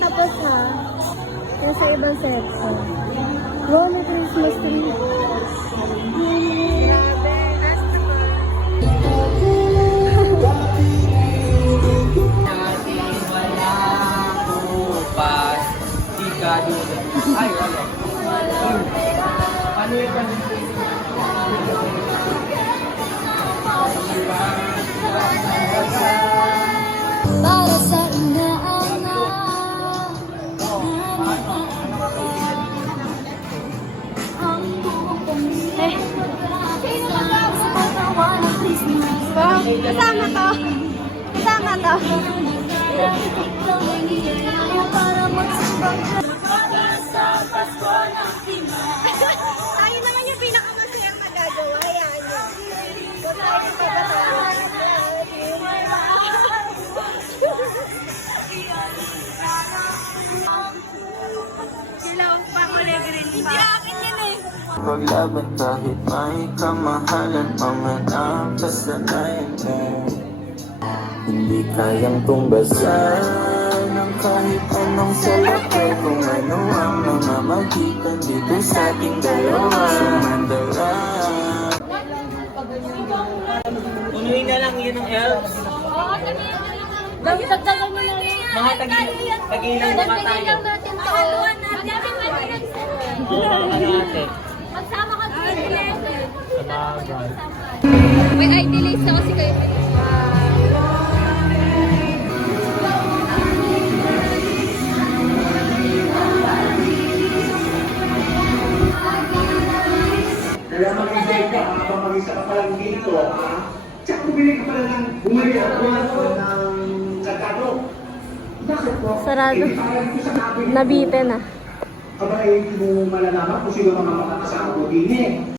tapos ha. Yung sa ibang section. Wow, may Christmas tree. Ay, wala. Ano yung Para sa inaana. Eh. Kasama to. Kasama to. Tayo naman yung pinakamasayang nagagawa. Yan yun. Kung tayo pagkatawa. Silawang pa ko legrin pa. Hindi akin yan eh. Paglaban kahit may kamahalan, mga nakasanayan mo. Hindi kayang tumbasan ng kahit anong salapay. Kung ano ang mga magitan dito sa ating dalawa. Sumandala. Tunuin na lang yun ng elves. Oo, dagdagan mo na rin. Mga tagilan naman tayo. natin to. Magandang natin. Magsama ka doon. May ID list ako si kayo. Kaya mag-enjoy ka habang mag-isa ka pa lang dito, ha? Tsaka bumili ka pala bumili ako ng kantado. Bakit po? Sarado. Hindi pa alam ko sa kabin. Nabitin ah. Aba, hindi mo malalaman kung sino mga makakasama mo din eh.